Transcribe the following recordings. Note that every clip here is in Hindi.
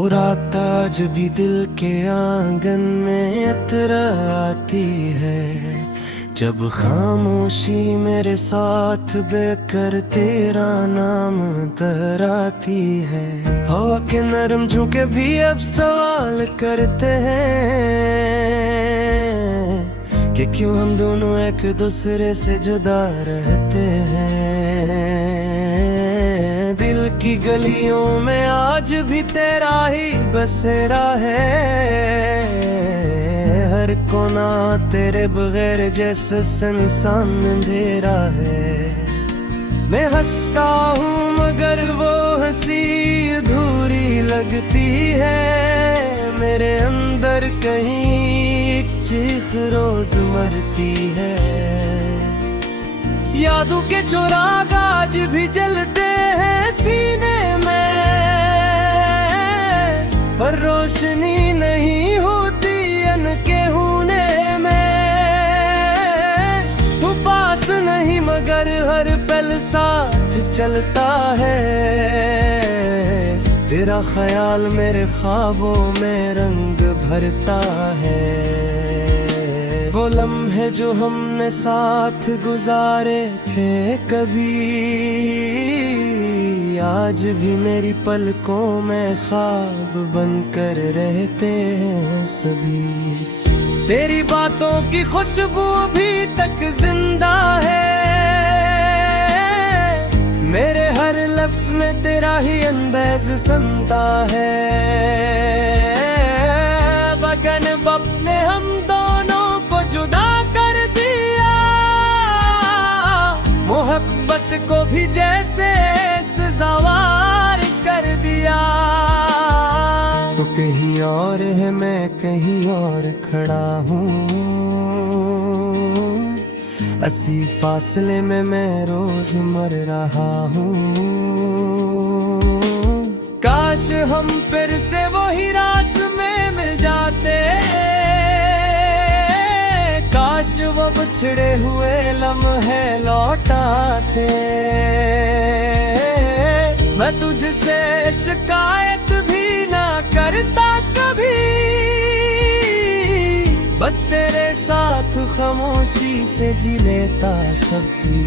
वो रात आज भी दिल के आंगन में अतर आती है, जब खामोशी मेरे साथ बेकर तेरा नाम तराती है। हवा के नरम झोंके भी अब सवाल करते हैं कि क्यों हम दोनों एक दूसरे से जुदा रहते हैं। दिल की गलियों में आज भी तेरा ही बसेरा है, हर कोना तेरे बगैर जैसे सुनसान अंधेरा है। मैं हंसता हूँ मगर वो हंसी अधूरी लगती है, मेरे अंदर कहीं एक चीख रोज मरती है। यादों के चिराग आज भी जलते हैं सीने में, पर रोशनी नहीं होती अनके होने में। तू पास नहीं मगर हर पल साथ चलता है, तेरा ख्याल मेरे ख्वाबों में रंग भरता है। वो लम्हे जो हमने साथ गुजारे थे कभी, आज भी मेरी पलकों में ख्वाब बनकर रहते हैं सभी। तेरी बातों की खुशबू अभी तक जिंदा है, मेरे हर लफ्ज में तेरा ही अंदाज़ सुनता है। बगन बप ने हम दोनों को जुदा कर दिया, मोहब्बत को भी जैसे सवार कर दिया। तो कहीं और है मैं कहीं और खड़ा हूँ, अस्सी फासले में मैं रोज मर रहा हूँ। काश हम फिर से वही रास में मिल जाते, काश वो बिछड़े हुए लम्हे लौटाते। मैं तुझसे शिकायत भी ना करता कभी, बस तेरे साथ खामोशी से जी लेता सभी।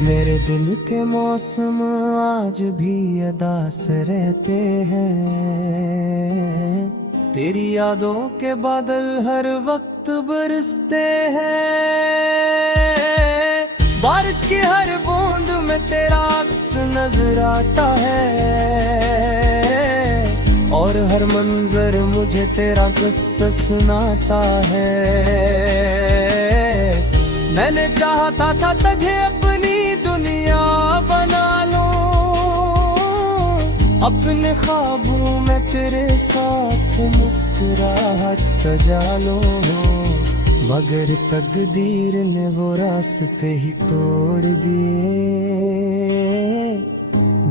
मेरे दिल के मौसम आज भी अदास रहते हैं, तेरी यादों के बादल हर वक्त बरसते हैं। बारिश की हर बूंद में तेरा अक्स नजर आता है, और हर मंजर मुझे तेरा किस्सा सुनाता है। मैंने चाहता था तुझे अपनी दुनिया बना लूं, अपने ख्वाबों में तेरे साथ मुस्कुराहट सजा लूं। मगर तकदीर ने वो रास्ते ही तोड़ दिए,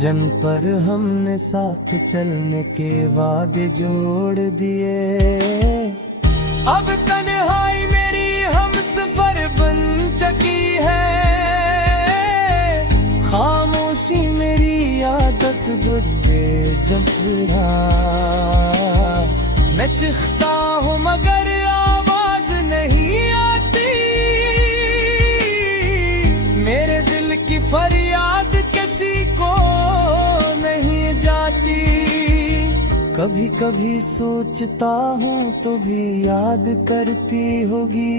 जन पर हमने साथ चलने के वादे जोड़ दिए। अब तन्हाई मेरी हमसफर बन चुकी है, खामोशी मेरी आदत गुर्दे जबरा। मैं चिखता हूँ मगर आवाज नहीं आती, मेरे दिल की फरियाद किसी को नहीं जाती। कभी कभी सोचता हूँ तो भी याद करती होगी,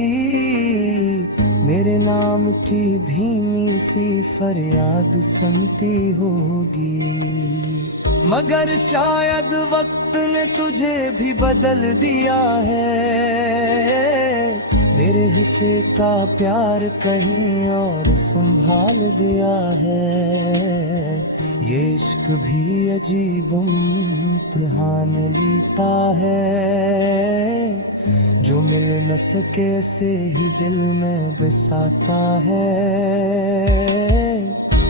मेरे नाम की धीमी सी फरियाद सुनती होगी। मगर शायद वक्त ने तुझे भी बदल दिया है, मेरे हिस्से का प्यार कहीं और संभाल दिया है। ये इश्क भी अजीब इम्तिहान लेता है, जो मिल न सके से ही दिल में बसाता है।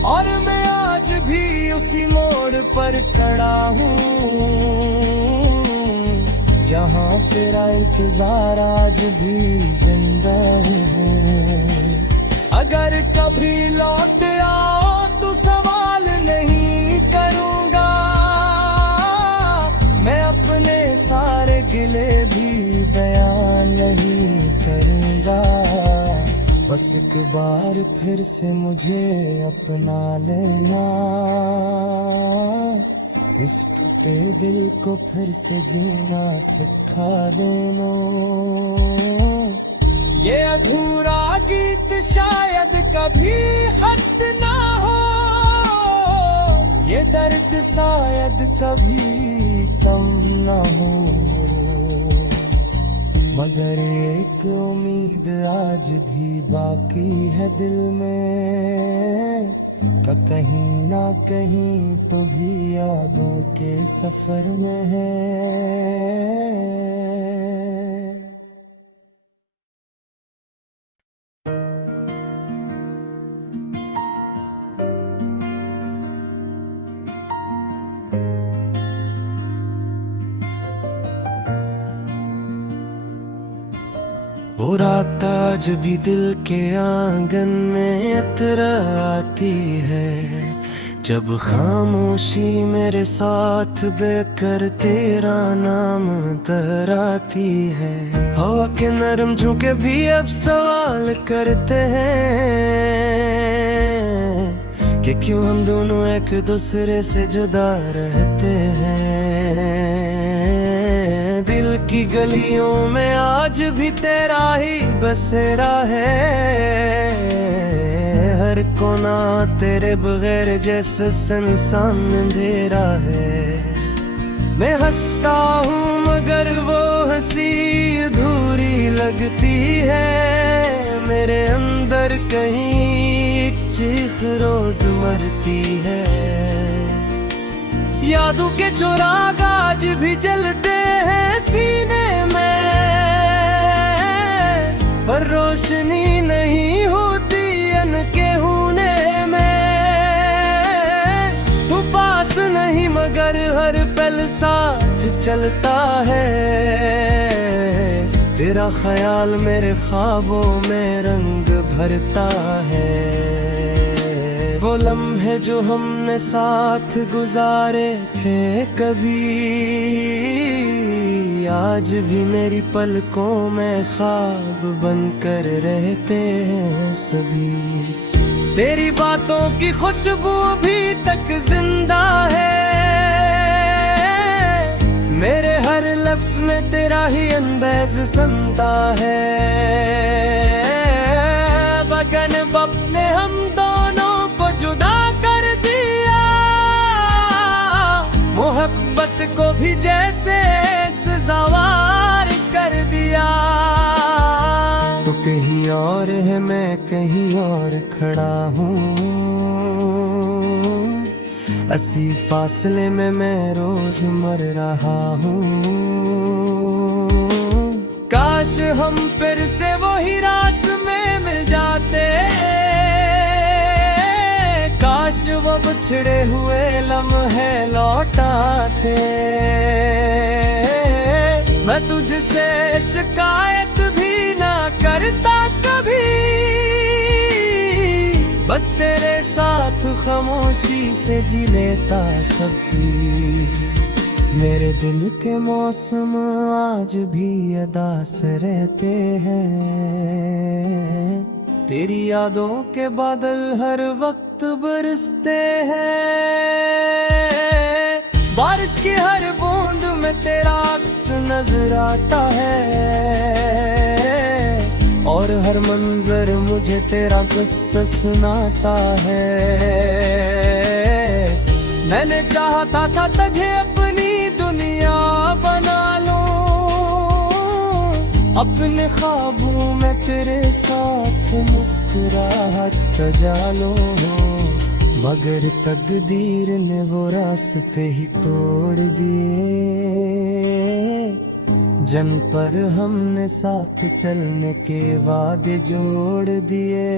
और मैं आज भी उसी मोड़ पर खड़ा हूँ, जहाँ तेरा इंतजार आज भी जिंदा है। अगर कभी लौट आओ तो सवाल नहीं करूँगा, गिले भी बयान नहीं करूँगा। बस एक बार फिर से मुझे अपना लेना, इस टूटे दिल को फिर से जीना सिखा देना। ये अधूरा गीत शायद कभी खत्म ना हो, ये दर्द शायद कभी कम ना हो, मगर एक उम्मीद आज भी बाकी है दिल में, का कहीं ना कहीं तो भी यादों के सफर में है। वो रात आज भी दिल के आंगन में इतराती है, जब खामोशी मेरे साथ बेकर तेरा नाम तराती है। हवा के नरम झोंके भी अब सवाल करते हैं कि क्यों हम दोनों एक दूसरे से जुदा रहते हैं। दिल की गलियों में आज भी तेरा ही बसेरा है, हर कोना तेरे बगैर जैसे सुनसान अंधेरा है। मैं हंसता हूँ मगर वो हंसी अधूरी लगती है, मेरे अंदर कहीं एक चीख रोज मरती है। यादों के चिराग आज भी जलते हैं सीने में, पर रोशनी नहीं होती अनके होने में। तू पास नहीं मगर हर पल साथ चलता है, तेरा ख्याल मेरे ख्वाबों में रंग भरता है। वो लम्हे जो हमने साथ गुजारे थे कभी, आज भी मेरी पलकों में ख्वाब बनकर रहते हैं सभी। तेरी बातों की खुशबू अभी तक जिंदा है, मेरे हर लफ्ज में तेरा ही अंदाज सुनता है। बगन बप ने हम दोनों को जुदा कर दिया, मोहब्बत को भी जैसे सवार कर दिया। तो कहीं और है मैं कहीं और खड़ा हूँ, अस्सी फासले में मैं रोज मर रहा हूँ। काश हम फिर से वही रास में मिल जाते, काश वो बिछड़े हुए लम्हे लौटाते। मैं तुझसे शिकायत भी ना करता कभी, बस तेरे साथ खामोशी से जी लेता सभी। मेरे दिल के मौसम आज भी अदास रहते हैं, तेरी यादों के बादल हर वक्त बरसते हैं। बारिश की हर बूंद में तेरा अक्स नजर आता है, और हर मंजर मुझे तेरा किस्सा सुनाता है। मैंने चाहता था तुझे अपनी दुनिया बना लूं, अपने ख्वाबों में तेरे साथ मुस्कुराहट सजा लो, मगर तकदीर ने वो रास्ते ही तोड़ दिए, जन पर हमने साथ चलने के वादे जोड़ दिए।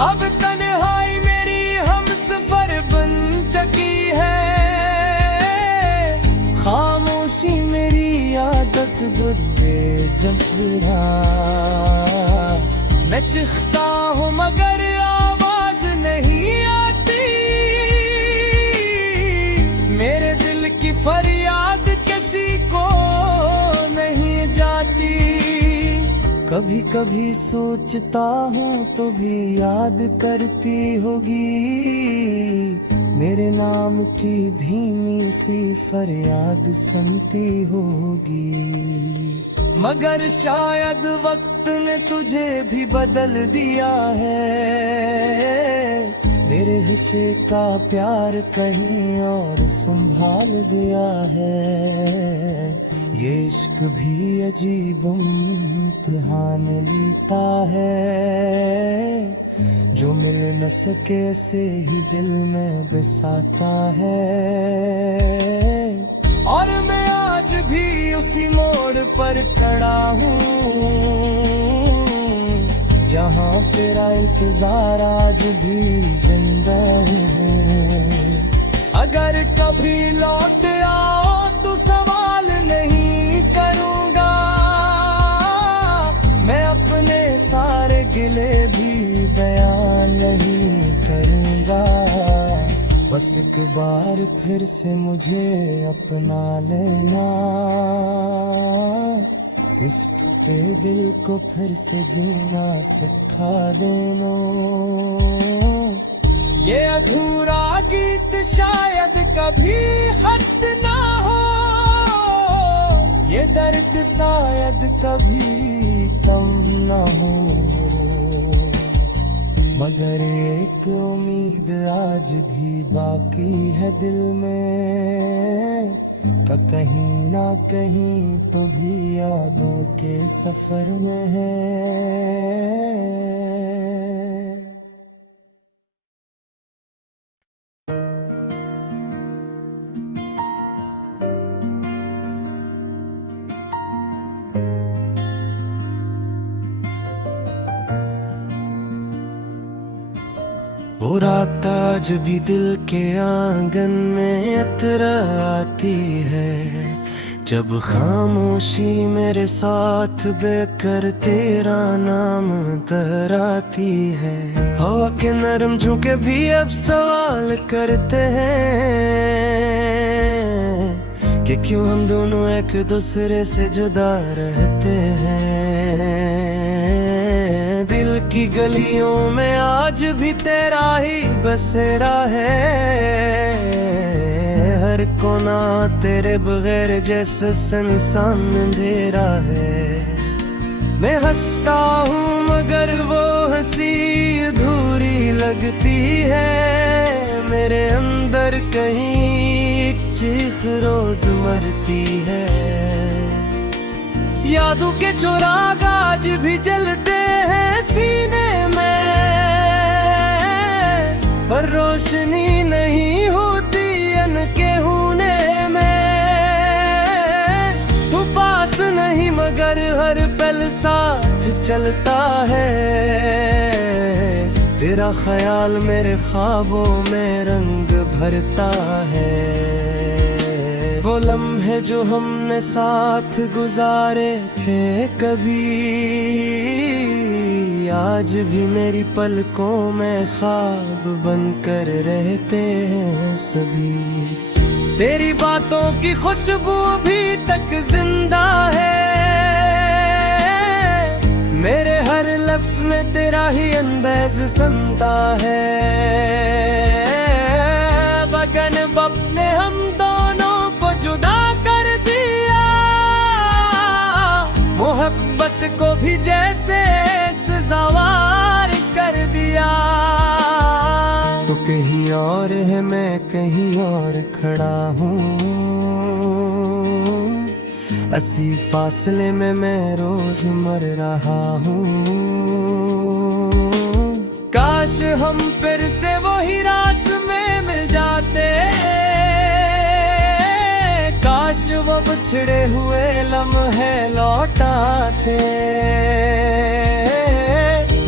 अब तन्हाई मेरी हमसफर बन चुकी है, खामोशी मेरी आदत गुर्दे जबरा। मैं चिखता हूँ मगर आवाज नहीं आती, मेरे दिल की फरियाद किसी को कभी कभी सोचता हूँ तो भी याद करती होगी, मेरे नाम की धीमी सी फरियाद सुनती होगी। मगर शायद वक्त ने तुझे भी बदल दिया है, मेरे हिस्से का प्यार कहीं और संभाल दिया है। ये इश्क भी अजीब इम्तिहान लेता है, जो मिल न सके से ही दिल में बसाता है। और मैं आज भी उसी मोड़ पर खड़ा हूँ, जहाँ तेरा इंतजार आज भी जिंदा हूँ। अगर कभी लौट आओ तो सवाल नहीं करूँगा, मैं अपने सारे गिले भी बयान नहीं करूँगा। बस एक बार फिर से मुझे अपना लेना, इस टूटे दिल को फिर से जीना सिखा देना। ये अधूरा गीत शायद कभी खत्म ना हो, ये दर्द शायद कभी कम ना हो, मगर एक उम्मीद आज भी बाकी है दिल में, का कहीं ना कहीं तो भी यादों के सफर में है। वो रात आज भी दिल के आंगन में इतराती है, जब खामोशी मेरे साथ बेकर तेरा नाम तराती है। हवा के नरम झोंके भी अब सवाल करते हैं कि क्यों हम दोनों एक दूसरे से जुदा रहते हैं। दिल की गलियों में आज भी तेरा ही बसेरा है, हर कोना तेरे बगैर जैसे सुनसान अंधेरा है। मैं हंसता हूँ मगर वो हंसी अधूरी लगती है, मेरे अंदर कहीं एक चीख रोज मरती है। यादों के चिराग आज भी जलते हैं सीने में, पर रोशनी नहीं होती अनके होने में। तू पास नहीं मगर हर पल साथ चलता है, तेरा ख्याल मेरे ख्वाबों में रंग भरता है। वो लम्हे जो हमने साथ गुजारे थे कभी, आज भी मेरी पलकों में ख्वाब बनकर रहते हैं सभी। तेरी बातों की खुशबू अभी तक जिंदा है, मेरे हर लफ्ज में तेरा ही अंदाज सुनता है। बगन बप ने हम दोनों को जुदा कर दिया, मोहब्बत को भी जैसे सवार कर दिया। तो कहीं और है मैं कहीं और खड़ा हूँ, अस्सी फासले में मैं रोज मर रहा हूँ। काश हम फिर से वही रास में मिल जाते, काश वो बिछड़े हुए लम्हे लौटाते।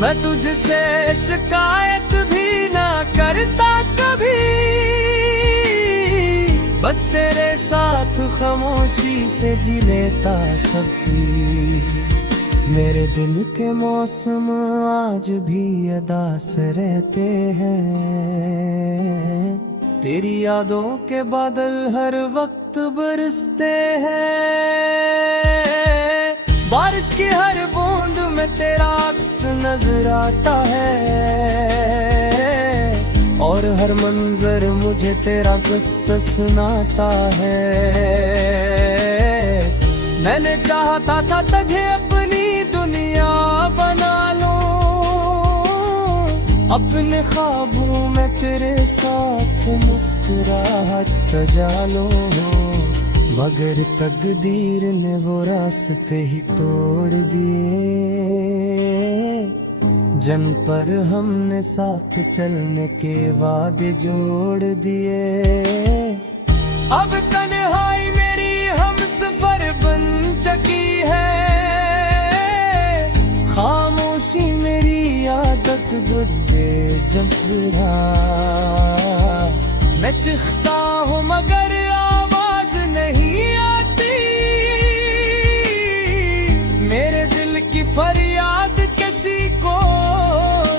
मैं तुझसे शिकायत भी ना करता कभी, बस तेरे साथ खामोशी से जी लेता सभी। मेरे दिल के मौसम आज भी अदास रहते हैं, तेरी यादों के बादल हर वक्त बरसते हैं। बारिश की हर बूंद में में तेरा अक्स नजर आता है, और हर मंजर मुझे तेरा किस्सा सुनाता है। मैंने चाहता था तुझे अपनी दुनिया बना लूं, अपने ख्वाबों में तेरे साथ मुस्कुराहट सजा लो, मगर तकदीर ने वो रास्ते ही तोड़ दिए जिन पर हमने साथ चलने के वादे जोड़ दिए। अब तन्हाई मेरी हमसफर बन चुकी है, खामोशी मेरी आदत गुड्डे जब रहा। मैं चिखता हूँ मगर आवाज नहीं आती, मेरे दिल की फरियाद किसी को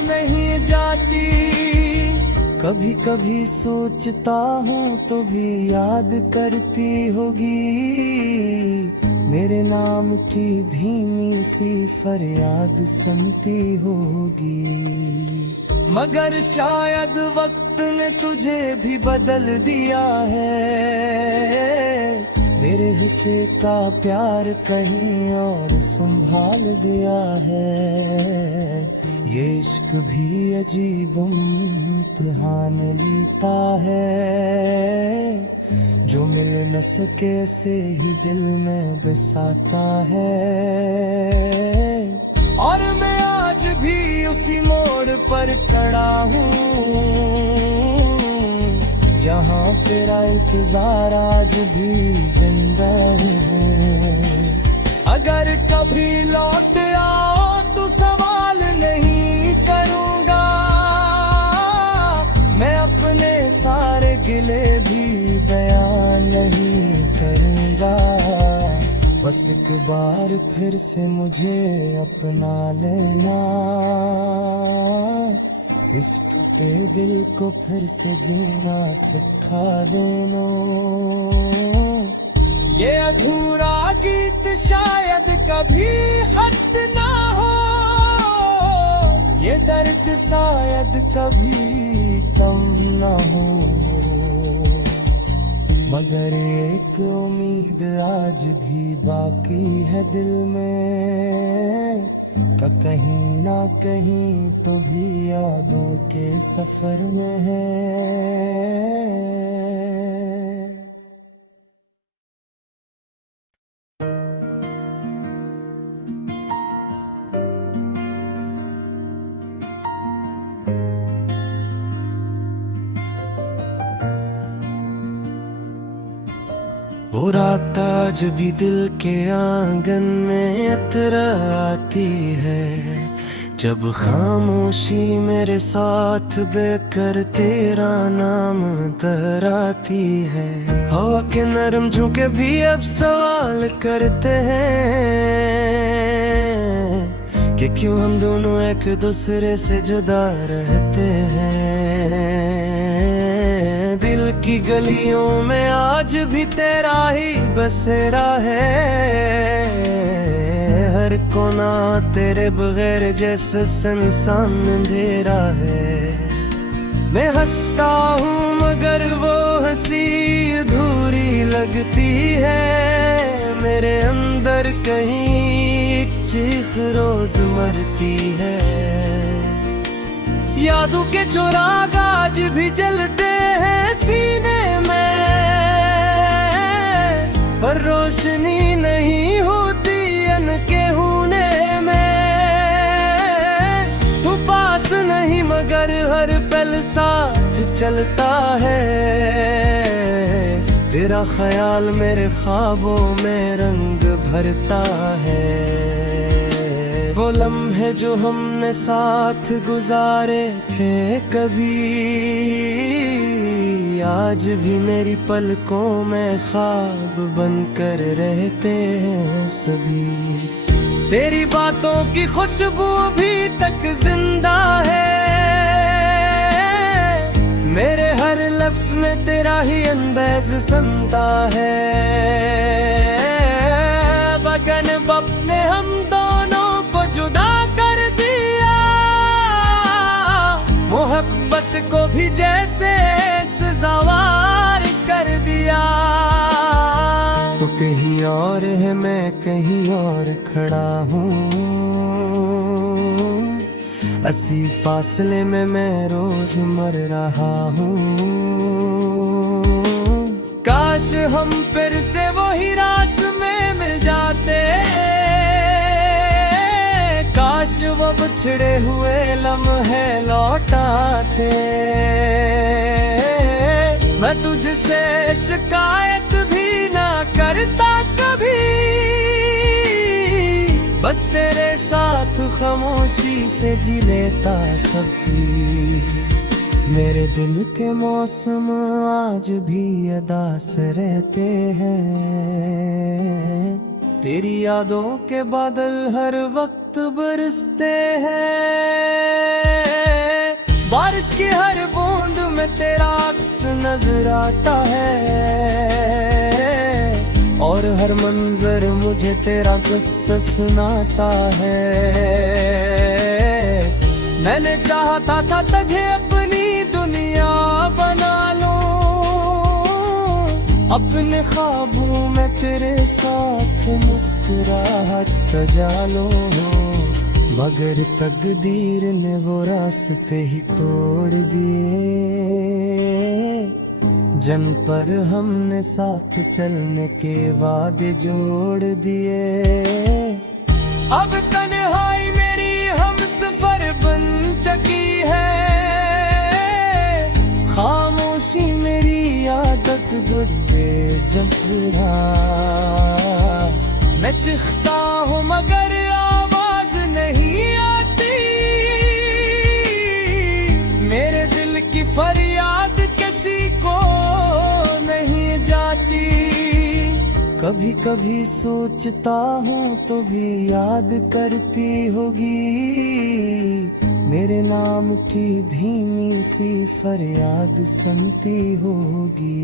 नहीं जाती। कभी कभी सोचता हूँ तो भी याद करती होगी, मेरे नाम की धीमी सी फरियाद सुनती होगी। मगर शायद वक्त ने तुझे भी बदल दिया है, मेरे हिस्से का प्यार कहीं और संभाल दिया है। ये इश्क भी अजीब इम्तिहान लेता है, जो मिल न सके से ही दिल में बसाता है। और मैं आज भी उसी मोड़ पर खड़ा हूँ, जहाँ तेरा इंतजार आज भी जिंदा हूँ। अगर कभी लौट आओ तो सवाल नहीं करूँगा, मैं अपने सारे गिले भी बयान नहीं करूँगा। बस एक बार फिर से मुझे अपना लेना, इस टूटे दिल को फिर से जीना सिखा देना। ये अधूरा गीत शायद कभी खत्म ना हो, ये दर्द शायद कभी कम ना हो, मगर एक उम्मीद आज भी बाकी है दिल में, का कहीं ना कहीं तो भी यादों के सफर में है। वो रात आज भी दिल के आंगन में इतराती है, जब खामोशी मेरे साथ बेकर तेरा नाम तराती है। हवा के नरम झोंके भी अब सवाल करते हैं कि क्यों हम दोनों एक दूसरे से जुदा रहते हैं। दिल की गलियों में आज भी तेरा ही बसेरा है, हर कोना तेरे बगैर जैसे सुनसान अंधेरा है। मैं हंसता हूँ मगर वो हंसी अधूरी लगती है, मेरे अंदर कहीं एक चीख रोज मरती है। यादों के चुराग आज भी जलते हैं सीने में, पर रोशनी नहीं होती अनके होने में। तू पास नहीं मगर हर पल साथ चलता है, तेरा ख्याल मेरे ख्वाबों में रंग भरता है। वो लम्हे जो हमने साथ गुजारे थे कभी, आज भी मेरी पलकों में ख्वाब बनकर रहते हैं सभी। तेरी बातों की खुशबू अभी तक जिंदा है, मेरे हर लफ्ज में तेरा ही अंदाज सुनता है। बगन बप ने हम दोनों को जुदा भी जैसे सवार कर दिया। तो कहीं और है, मैं कहीं और खड़ा हूँ, अस्सी फासले में मैं रोज मर रहा हूँ। काश हम फिर से वही रास में मिल जाते, काश वो बिछड़े हुए लम्हे लौटाते। मैं तुझसे शिकायत भी ना करता कभी, बस तेरे साथ खामोशी से जी लेता सभी। मेरे दिल के मौसम आज भी अदास रहते हैं, तेरी यादों के बादल हर वक्त बरसते हैं। बारिश की हर बूंद में तेरा अक्स नजर आता है, और हर मंजर मुझे तेरा किस्सा सुनाता है। मैंने चाहता था तुझे अपनी दुनिया बना लूं, अपने ख्वाबों में तेरे साथ मुस्कुराहट सजा लो। मगर तकदीर ने वो रास्ते ही तोड़ दिए, जिन पर हमने साथ चलने के वादे जोड़ दिए। अब तन्हाई मेरी हमसफर बन चुकी है, खामोशी मेरी आदत गुड्डे जब रहा। मैं चिखता हूँ मगर आवाज नहीं आती, मेरे दिल की फरियाद किसी को नहीं जाती। कभी कभी सोचता हूँ तो भी याद करती होगी, मेरे नाम की धीमी सी फरियाद सुनती होगी।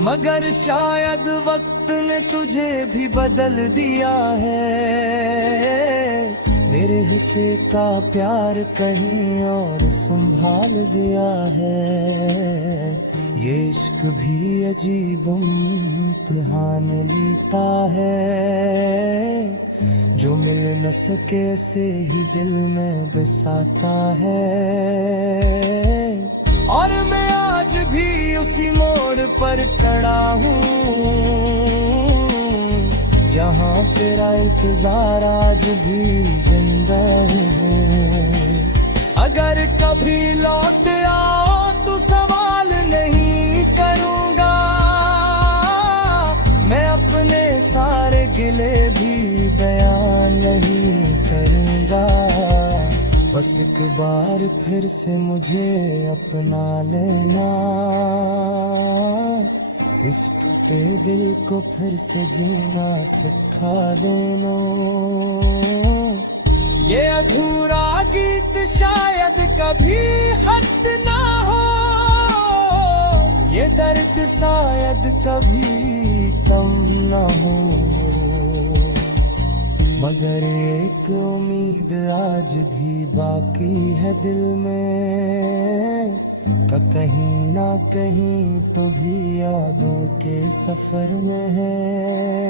मगर शायद वक्त ने तुझे भी बदल दिया है, मेरे हिस्से का प्यार कहीं और संभाल दिया है। ये इश्क भी अजीब इम्तिहान लेता है, जो मिल न सके से ही दिल में बसाता है। और मैं आज भी उसी मोड़ पर खड़ा हूँ, जहाँ तेरा इंतजार आज भी जिंदा है। अगर कभी लौट आओ तो सवाल नहीं करूँगा, मैं अपने सारे गिले भी बयान नहीं करूँगा। बस एक बार फिर से मुझे अपना लेना, इस टूटे दिल को फिर से जीना सिखा देना। ये अधूरा गीत शायद कभी खत्म ना हो, ये दर्द शायद कभी कम ना हो। मगर एक उम्मीद आज भी बाकी है दिल में, कहीं ना कहीं तो भी यादों के सफर में है।